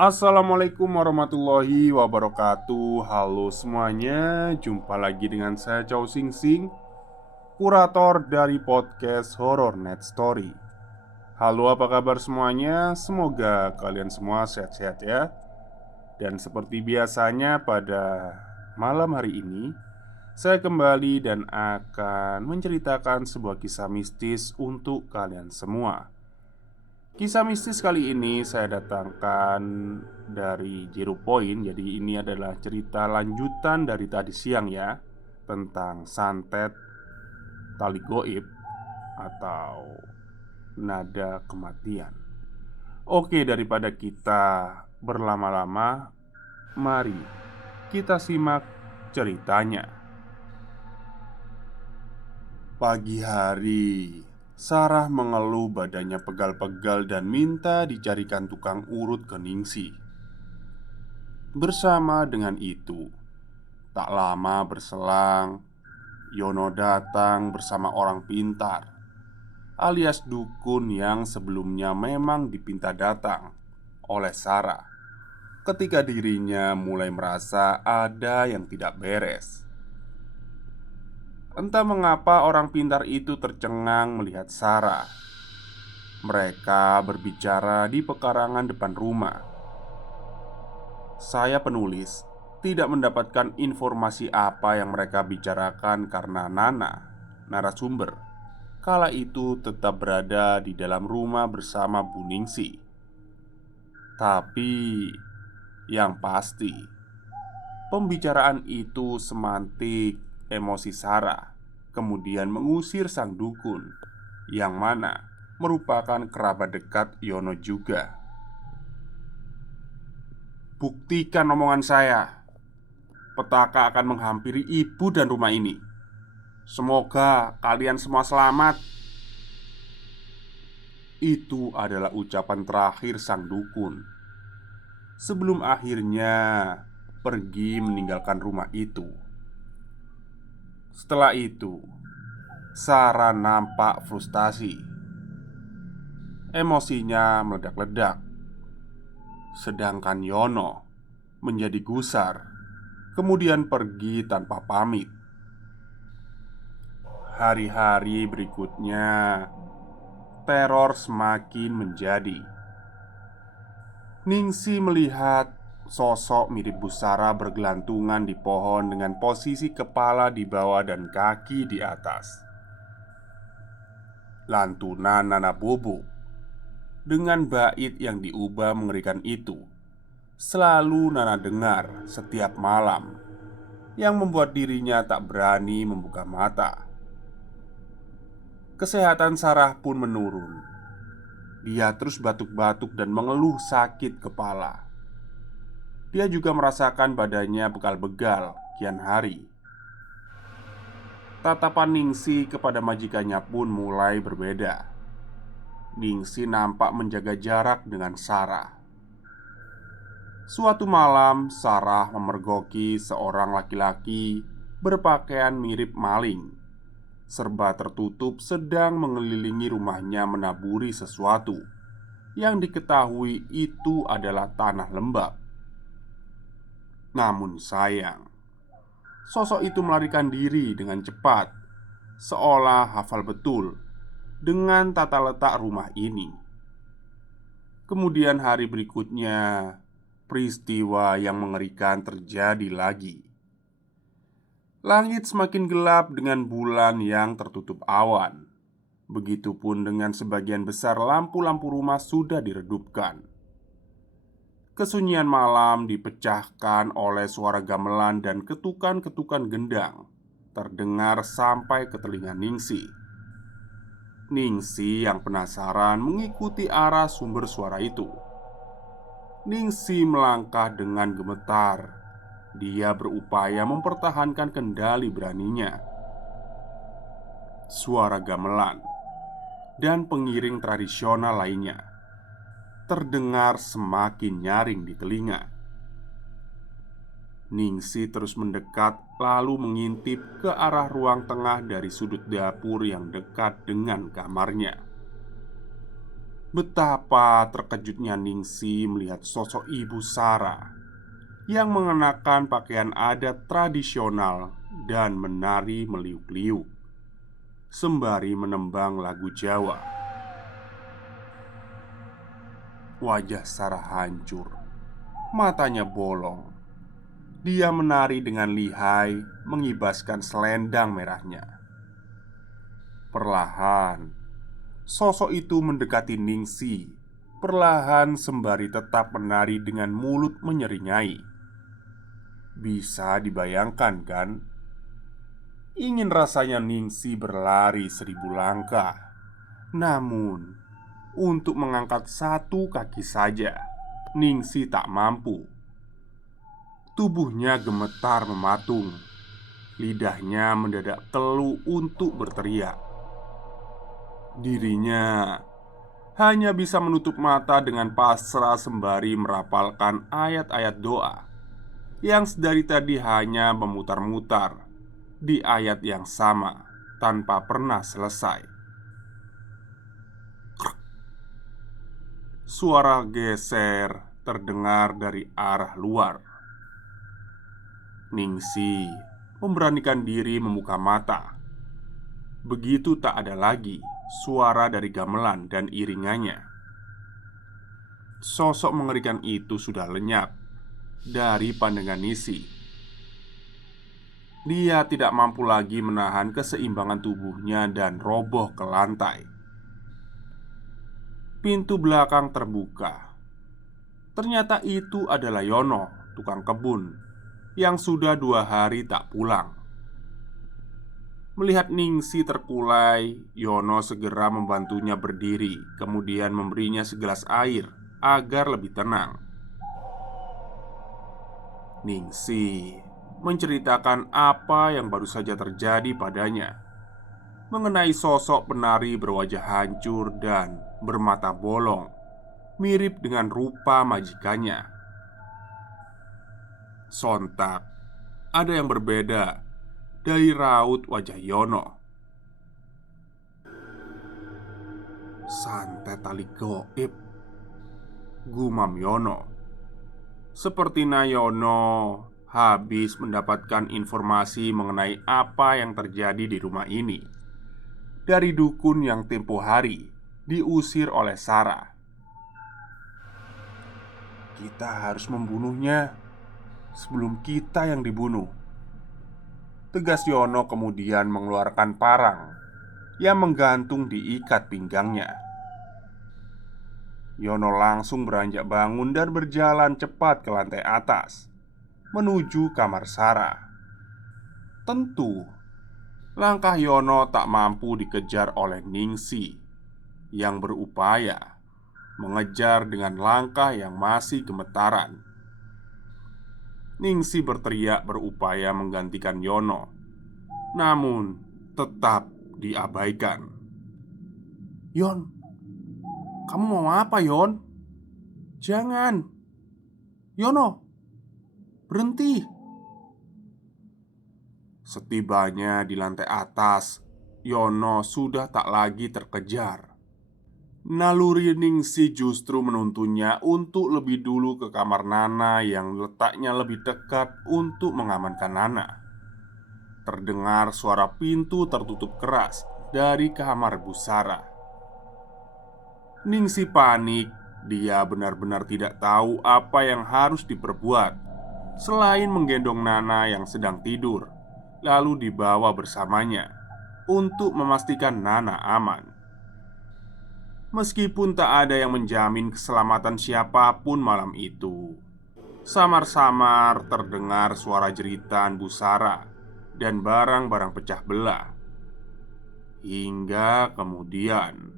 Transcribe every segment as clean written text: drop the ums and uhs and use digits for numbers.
Assalamualaikum warahmatullahi wabarakatuh. Halo semuanya, jumpa lagi dengan saya Chow Sing Sing, kurator dari podcast Horror Net Story. Halo, apa kabar semuanya? Semoga kalian semua sehat-sehat ya. Dan seperti biasanya pada malam hari ini, saya kembali dan akan menceritakan sebuah kisah mistis untuk kalian semua. Kisah mistis kali ini saya datangkan dari Zero Point. Jadi ini adalah cerita lanjutan dari tadi siang ya, tentang santet tali goib atau nada kematian. Oke, daripada kita berlama-lama, mari kita simak ceritanya. Pagi hari, Sarah mengeluh badannya pegal-pegal dan minta dicarikan tukang urut ke Ningsi. Bersama dengan itu, tak lama berselang, Yono datang bersama orang pintar, alias dukun yang sebelumnya memang dipinta datang oleh Sarah ketika dirinya mulai merasa ada yang tidak beres. Entah mengapa orang pintar itu tercengang melihat Sarah. Mereka berbicara di pekarangan depan rumah. Saya penulis tidak mendapatkan informasi apa yang mereka bicarakan karena Nana, narasumber, kala itu tetap berada di dalam rumah bersama Bu Ningsi. Tapi yang pasti, pembicaraan itu semantik emosi Sarah, kemudian mengusir sang dukun, yang mana merupakan kerabat dekat Yono juga. Buktikan omongan saya. Petaka akan menghampiri ibu dan rumah ini. Semoga kalian semua selamat. Itu adalah ucapan terakhir sang dukun sebelum akhirnya pergi meninggalkan rumah itu. Setelah itu, Sarah nampak frustasi. Emosinya meledak-ledak. Sedangkan Yono menjadi gusar, kemudian pergi tanpa pamit. Hari-hari berikutnya, teror semakin menjadi. Ningsi melihat sosok mirip Bu Sarah bergelantungan di pohon dengan posisi kepala di bawah dan kaki di atas. Lantunan Nana Bobo dengan bait yang diubah mengerikan itu selalu Nana dengar setiap malam, yang membuat dirinya tak berani membuka mata. Kesehatan Sarah pun menurun. Dia terus batuk-batuk dan mengeluh sakit kepala. Dia juga merasakan badannya begal-begal kian hari. Tatapan Ningsi kepada majikannya pun mulai berbeda. Ningsi nampak menjaga jarak dengan Sarah. Suatu malam, Sarah memergoki seorang laki-laki berpakaian mirip maling, serba tertutup, sedang mengelilingi rumahnya menaburi sesuatu yang diketahui itu adalah tanah lembab. Namun sayang, sosok itu melarikan diri dengan cepat, seolah hafal betul dengan tata letak rumah ini. Kemudian hari berikutnya, peristiwa yang mengerikan terjadi lagi. Langit semakin gelap dengan bulan yang tertutup awan. Begitupun dengan sebagian besar lampu-lampu rumah sudah diredupkan. Kesunyian malam dipecahkan oleh suara gamelan dan ketukan-ketukan gendang terdengar sampai ke telinga Ningsi. Ningsi yang penasaran mengikuti arah sumber suara itu. Ningsi melangkah dengan gemetar. Dia berupaya mempertahankan kendali beraninya. Suara gamelan dan pengiring tradisional lainnya terdengar semakin nyaring di telinga. Ningsi terus mendekat, lalu mengintip ke arah ruang tengah dari sudut dapur yang dekat dengan kamarnya. Betapa terkejutnya Ningsi melihat sosok Ibu Sarah yang mengenakan pakaian adat tradisional dan menari meliuk-liuk sembari menembang lagu Jawa. Wajah Sarah hancur, matanya bolong. Dia menari dengan lihai, mengibaskan selendang merahnya. Perlahan, sosok itu mendekati Ningsi. Perlahan sembari tetap menari dengan mulut menyeringai. Bisa dibayangkan kan? Ingin rasanya Ningsi berlari 1000 langkah. Namun, untuk mengangkat satu kaki saja, Ningsi tak mampu. Tubuhnya gemetar mematung. Lidahnya mendadak keluh untuk berteriak. Dirinya hanya bisa menutup mata dengan pasrah sembari merapalkan ayat-ayat doa yang sedari tadi hanya memutar-mutar di ayat yang sama tanpa pernah selesai. Suara geser terdengar dari arah luar. Ningsi memberanikan diri membuka mata. Begitu tak ada lagi suara dari gamelan dan iringannya. Sosok mengerikan itu sudah lenyap dari pandangan Ningsi. Dia tidak mampu lagi menahan keseimbangan tubuhnya dan roboh ke lantai. Pintu belakang terbuka. Ternyata itu adalah Yono, tukang kebun, yang sudah 2 hari tak pulang. Melihat Ningsi terkulai, Yono segera membantunya berdiri, kemudian memberinya segelas air agar lebih tenang. Ningsi menceritakan apa yang baru saja terjadi padanya mengenai sosok penari berwajah hancur dan bermata bolong, mirip dengan rupa majikannya. Sontak, ada yang berbeda dari raut wajah Yono. "Santet tali goib," gumam Yono. Sepertinya Yono habis mendapatkan informasi mengenai apa yang terjadi di rumah ini dari dukun yang tempo hari diusir oleh Sarah. "Kita harus membunuhnya sebelum kita yang dibunuh," tegas Yono, kemudian mengeluarkan parang yang menggantung di ikat pinggangnya. Yono langsung beranjak bangun dan berjalan cepat ke lantai atas menuju kamar Sarah. Tentu, langkah Yono tak mampu dikejar oleh Ningsi yang berupaya mengejar dengan langkah yang masih gemetaran. Ningsi berteriak berupaya menggantikan Yono, namun tetap diabaikan. "Yon, kamu mau apa, Yon? Jangan! Yono, berhenti!" Setibanya di lantai atas, Yono sudah tak lagi terkejar. Naluri Ningsi justru menuntunnya untuk lebih dulu ke kamar Nana yang letaknya lebih dekat untuk mengamankan Nana. Terdengar suara pintu tertutup keras dari kamar Bu Sarah. Ningsi panik. Dia benar-benar tidak tahu apa yang harus diperbuat selain menggendong Nana yang sedang tidur, lalu dibawa bersamanya untuk memastikan Nana aman. Meskipun tak ada yang menjamin keselamatan siapapun malam itu, samar-samar terdengar suara jeritan Bu Sarah dan barang-barang pecah belah. Hingga kemudian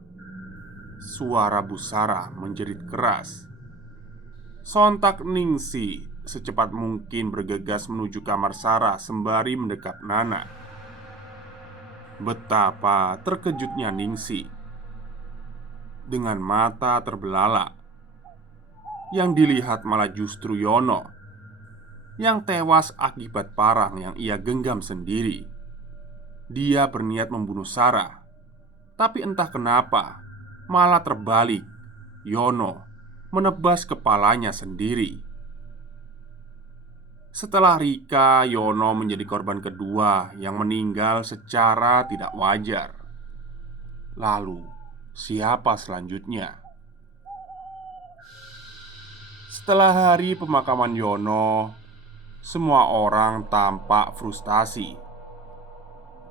suara Bu Sarah menjerit keras. Sontak Ningsi secepat mungkin bergegas menuju kamar Sarah sembari mendekap Nana. Betapa terkejutnya Ningsi. Dengan mata terbelalak, yang dilihat malah justru Yono yang tewas akibat parang yang ia genggam sendiri. Dia berniat membunuh Sarah, tapi entah kenapa malah terbalik Yono menebas kepalanya sendiri. Setelah Rika, Yono menjadi korban kedua yang meninggal secara tidak wajar. Lalu, siapa selanjutnya? Setelah hari pemakaman Yono, semua orang tampak frustasi.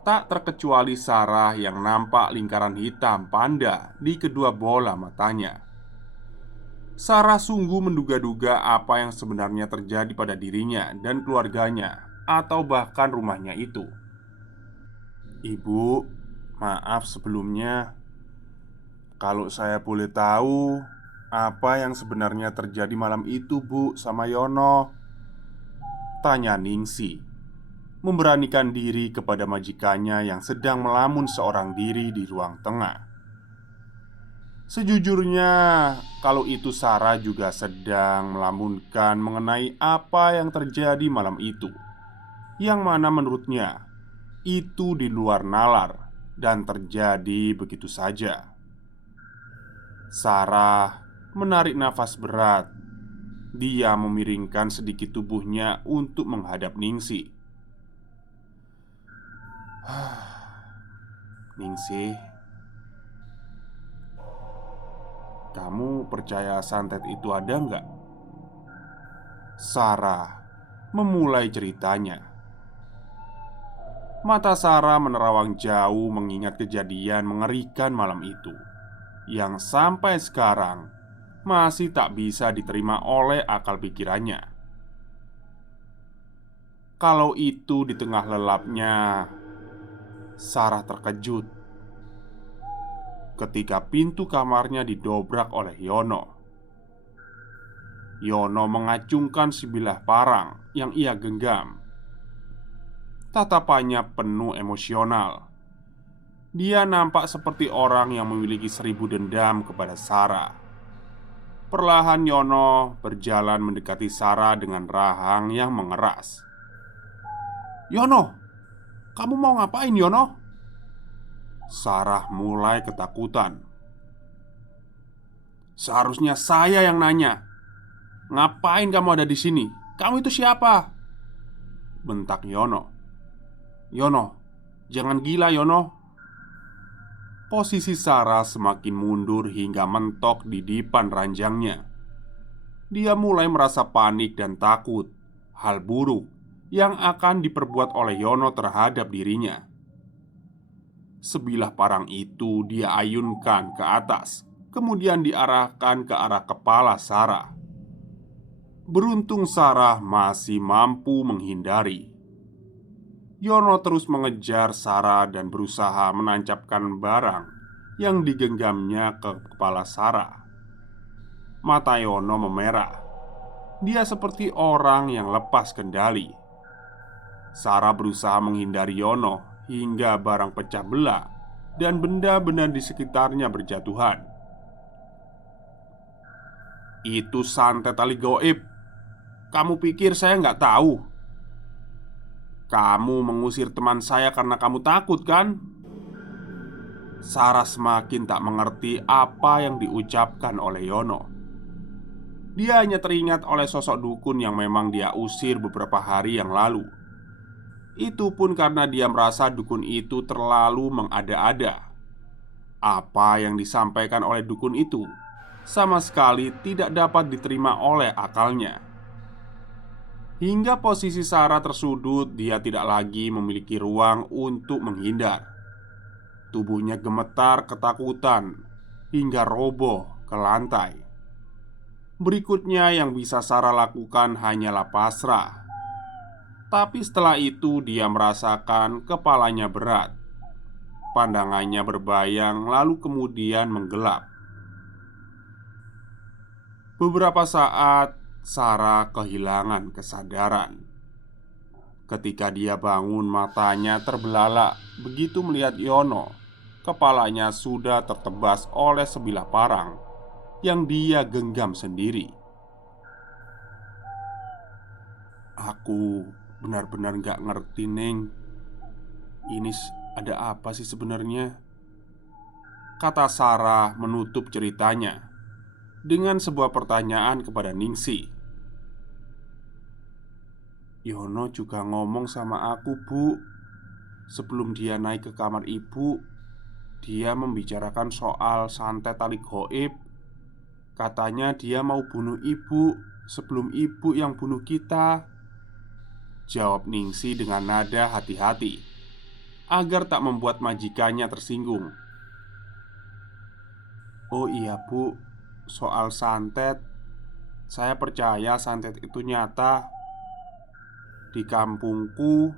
Tak terkecuali Sarah yang nampak lingkaran hitam panda di kedua bola matanya. Sarah sungguh menduga-duga apa yang sebenarnya terjadi pada dirinya dan keluarganya, atau bahkan rumahnya itu. "Ibu, maaf sebelumnya. Kalau saya boleh tahu, apa yang sebenarnya terjadi malam itu, Bu, sama Yono?" tanya Ningsi, memberanikan diri kepada majikannya yang sedang melamun seorang diri di ruang tengah. Sejujurnya, kalau itu Sarah juga sedang melamunkan mengenai apa yang terjadi malam itu, yang mana menurutnya itu di luar nalar dan terjadi begitu saja. Sarah menarik nafas berat. Dia memiringkan sedikit tubuhnya untuk menghadap Ningsi. "Ningsi, kamu percaya santet itu ada nggak?" Sarah memulai ceritanya. Mata Sarah menerawang jauh mengingat kejadian mengerikan malam itu, yang sampai sekarang masih tak bisa diterima oleh akal pikirannya. Kalau itu di tengah lelapnya, Sarah terkejut ketika pintu kamarnya didobrak oleh Yono. Yono mengacungkan sebilah parang yang ia genggam. Tatapannya penuh emosional. Dia nampak seperti orang yang memiliki 1000 dendam kepada Sarah. Perlahan Yono berjalan mendekati Sarah dengan rahang yang mengeras. "Yono, kamu mau ngapain, Yono?" Sarah mulai ketakutan. "Seharusnya saya yang nanya. Ngapain kamu ada di sini? Kamu itu siapa?" bentak Yono. "Yono, jangan gila, Yono." Posisi Sarah semakin mundur hingga mentok di depan ranjangnya. Dia mulai merasa panik dan takut hal buruk yang akan diperbuat oleh Yono terhadap dirinya. Sebilah parang itu dia ayunkan ke atas, kemudian diarahkan ke arah kepala Sarah. Beruntung Sarah masih mampu menghindari. Yono terus mengejar Sarah dan berusaha menancapkan barang yang digenggamnya ke kepala Sarah. Mata Yono memerah. Dia seperti orang yang lepas kendali. Sarah berusaha menghindari Yono hingga barang pecah belah dan benda-benda di sekitarnya berjatuhan. "Itu santet tali gaib. Kamu pikir saya nggak tahu? Kamu mengusir teman saya karena kamu takut, kan?" Sarah semakin tak mengerti apa yang diucapkan oleh Yono. Dia hanya teringat oleh sosok dukun yang memang dia usir beberapa hari yang lalu. Itu pun karena dia merasa dukun itu terlalu mengada-ada. Apa yang disampaikan oleh dukun itu sama sekali tidak dapat diterima oleh akalnya. Hingga posisi Sarah tersudut, dia tidak lagi memiliki ruang untuk menghindar. Tubuhnya gemetar ketakutan hingga roboh ke lantai. Berikutnya yang bisa Sarah lakukan hanyalah pasrah. Tapi setelah itu dia merasakan kepalanya berat. Pandangannya berbayang lalu kemudian menggelap. Beberapa saat Sarah kehilangan kesadaran. Ketika dia bangun, matanya terbelalak begitu melihat Yono. Kepalanya sudah tertebas oleh sebilah parang yang dia genggam sendiri. "Aku benar-benar gak ngerti, Neng. Ada apa sih sebenarnya?" kata Sarah menutup ceritanya. dengan sebuah pertanyaan kepada Ningsih. "Yono juga ngomong sama aku, Bu. Sebelum dia naik ke kamar ibu, dia membicarakan soal santet tali gaib. Katanya dia mau bunuh ibu sebelum ibu yang bunuh kita," jawab Ningsih dengan nada hati-hati agar tak membuat majikannya tersinggung. "Oh iya, Bu. Soal santet, saya percaya santet itu nyata. Di kampungku,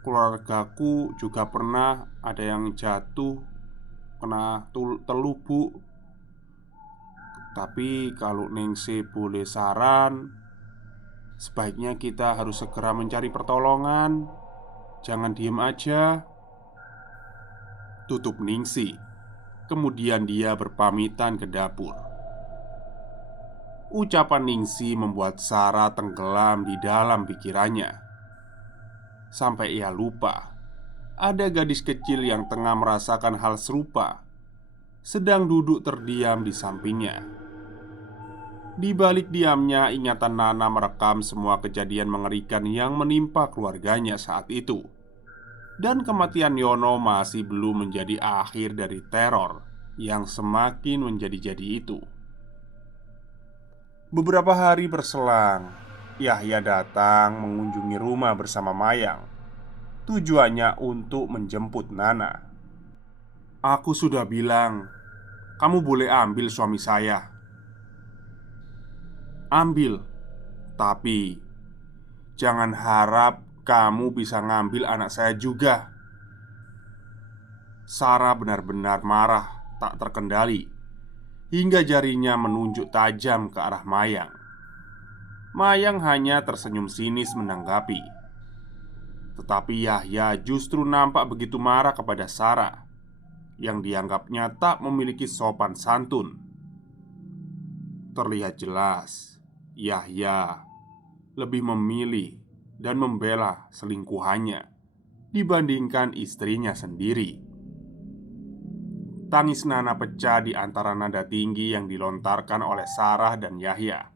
keluargaku juga pernah ada yang jatuh kena teluh, Bu. Tapi kalau Ningsih boleh saran, sebaiknya kita harus segera mencari pertolongan. Jangan diem aja," tutup Ningsih. Kemudian dia berpamitan ke dapur. Ucapan Ningsih membuat Sarah tenggelam di dalam pikirannya. Sampai ia lupa ada gadis kecil yang tengah merasakan hal serupa, sedang duduk terdiam di sampingnya. Di balik diamnya, ingatan Nana merekam semua kejadian mengerikan yang menimpa keluarganya saat itu. Dan kematian Yono masih belum menjadi akhir dari teror yang semakin menjadi-jadi itu. Beberapa hari berselang, Yahya datang mengunjungi rumah bersama Mayang. Tujuannya untuk menjemput Nana. "Aku sudah bilang, kamu boleh ambil suami saya." "Ambil, tapi jangan harap kamu bisa ngambil anak saya juga." Sarah benar-benar marah tak terkendali hingga jarinya menunjuk tajam ke arah Mayang. Mayang hanya tersenyum sinis menanggapi. Tetapi Yahya justru nampak begitu marah kepada Sarah yang dianggapnya tak memiliki sopan santun. Terlihat jelas Yahya lebih memilih dan membela selingkuhannya dibandingkan istrinya sendiri. Tangis Nana pecah di antara nada tinggi yang dilontarkan oleh Sarah dan Yahya.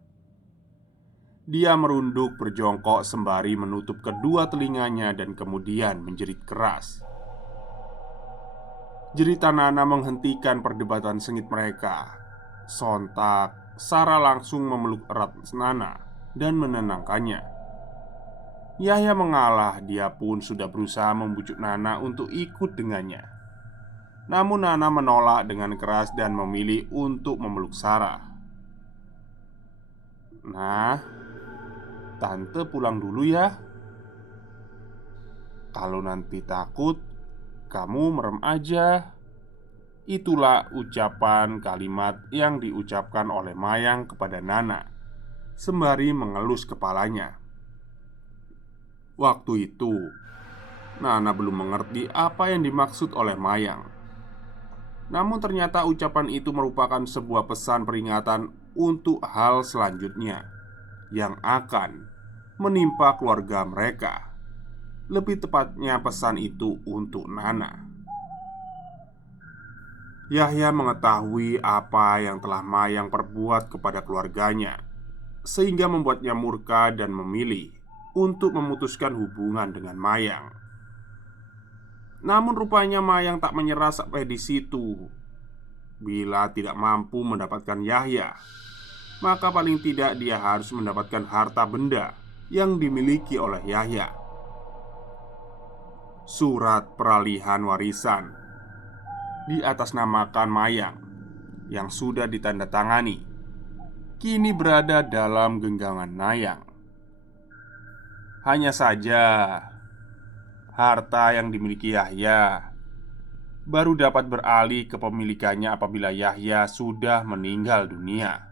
Dia merunduk berjongkok sembari menutup kedua telinganya dan kemudian menjerit keras. Jeritan Nana menghentikan perdebatan sengit mereka. Sontak, Sarah langsung memeluk erat Nana dan menenangkannya. Yahya mengalah, dia pun sudah berusaha membujuk Nana untuk ikut dengannya. Namun Nana menolak dengan keras dan memilih untuk memeluk Sarah. "Nah, tante pulang dulu ya. Kalau nanti takut, kamu merem aja." Itulah ucapan kalimat yang diucapkan oleh Mayang kepada Nana sembari mengelus kepalanya. Waktu itu, Nana belum mengerti apa yang dimaksud oleh Mayang. Namun ternyata ucapan itu merupakan sebuah pesan peringatan untuk hal selanjutnya yang akan menimpa keluarga mereka. Lebih tepatnya pesan itu untuk Nana. Yahya mengetahui apa yang telah Mayang perbuat kepada keluarganya, sehingga membuatnya murka dan memilih untuk memutuskan hubungan dengan Mayang. Namun rupanya Mayang tak menyerah sampai di situ. Bila tidak mampu mendapatkan Yahya, maka paling tidak dia harus mendapatkan harta benda yang dimiliki oleh Yahya. Surat peralihan warisan diatasnamakan Mayang yang sudah ditandatangani kini berada dalam genggaman Nayang. Hanya saja harta yang dimiliki Yahya baru dapat beralih ke pemilikannya apabila Yahya sudah meninggal dunia.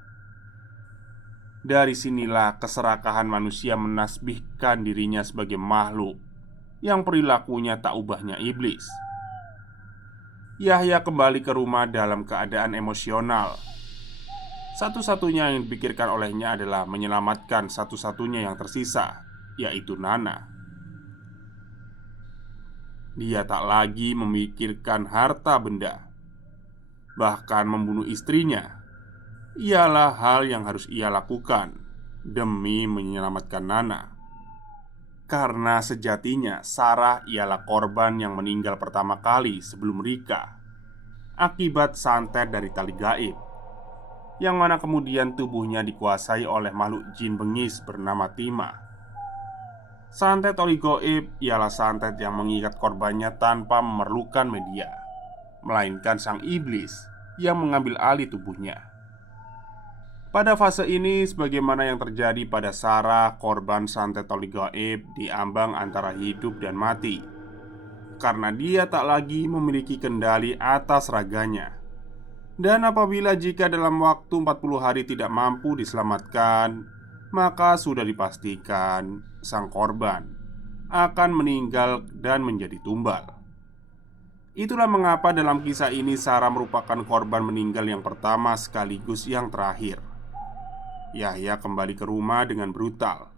Dari sinilah keserakahan manusia menasbihkan dirinya sebagai makhluk yang perilakunya tak ubahnya iblis. Yahya kembali ke rumah dalam keadaan emosional. Satu-satunya yang dipikirkan olehnya adalah menyelamatkan satu-satunya yang tersisa, yaitu Nana. Dia tak lagi memikirkan harta benda, bahkan membunuh istrinya, ialah hal yang harus ia lakukan demi menyelamatkan Nana. Karena sejatinya Sarah ialah korban yang meninggal pertama kali sebelum Rika akibat santet dari tali gaib, yang mana kemudian tubuhnya dikuasai oleh makhluk jin bengis bernama Tima. Santet tali gaib ialah santet yang mengikat korbannya tanpa memerlukan media, melainkan sang iblis yang mengambil alih tubuhnya. Pada fase ini, sebagaimana yang terjadi pada Sarah, korban santet tali gaib diambang antara hidup dan mati, karena dia tak lagi memiliki kendali atas raganya. Dan apabila jika dalam waktu 40 hari tidak mampu diselamatkan, maka sudah dipastikan sang korban akan meninggal dan menjadi tumbal. Itulah mengapa dalam kisah ini Sarah merupakan korban meninggal yang pertama sekaligus yang terakhir. Yahya kembali ke rumah dengan brutal.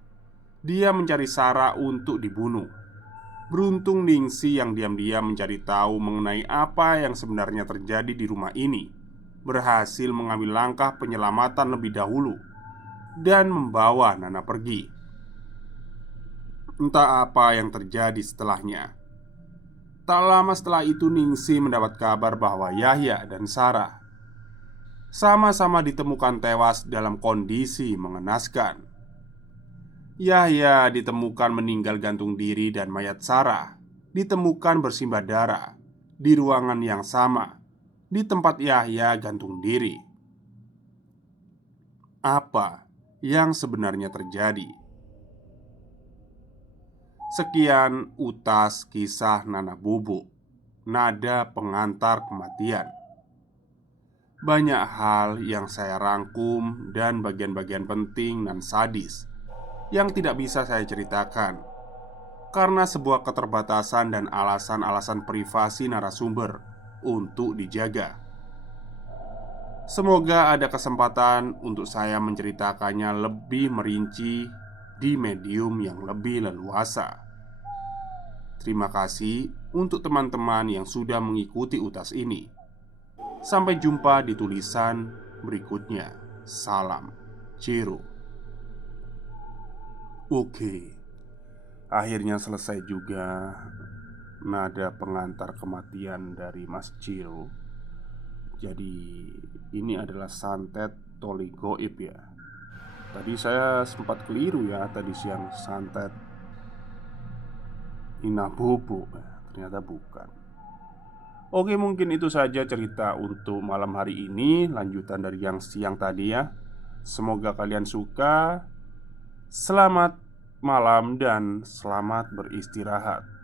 Dia mencari Sarah untuk dibunuh. Beruntung Ningsi yang diam-diam mencari tahu mengenai apa yang sebenarnya terjadi di rumah ini, berhasil mengambil langkah penyelamatan lebih dahulu dan membawa Nana pergi. Entah apa yang terjadi setelahnya. Tak lama setelah itu Ningsi mendapat kabar bahwa Yahya dan Sarah sama-sama ditemukan tewas dalam kondisi mengenaskan. Yahya ditemukan meninggal gantung diri dan mayat Sarah ditemukan bersimbah darah di ruangan yang sama di tempat Yahya gantung diri. Apa yang sebenarnya terjadi? Sekian utas kisah Nana Bubuk, nada pengantar kematian. Banyak hal yang saya rangkum dan bagian-bagian penting dan sadis yang tidak bisa saya ceritakan karena sebuah keterbatasan dan alasan-alasan privasi narasumber untuk dijaga. Semoga ada kesempatan untuk saya menceritakannya lebih merinci di medium yang lebih leluasa. Terima kasih untuk teman-teman yang sudah mengikuti utas ini. Sampai jumpa di tulisan berikutnya. Salam Ciro. Oke, akhirnya selesai juga nada pengantar kematian dari Mas Ciro. Jadi ini adalah santet toli goib ya. Tadi saya sempat keliru ya, tadi siang santet Inabobo, ternyata bukan. Oke, mungkin itu saja cerita untuk malam hari ini, lanjutan dari yang siang tadi ya. Semoga kalian suka. Selamat malam dan selamat beristirahat.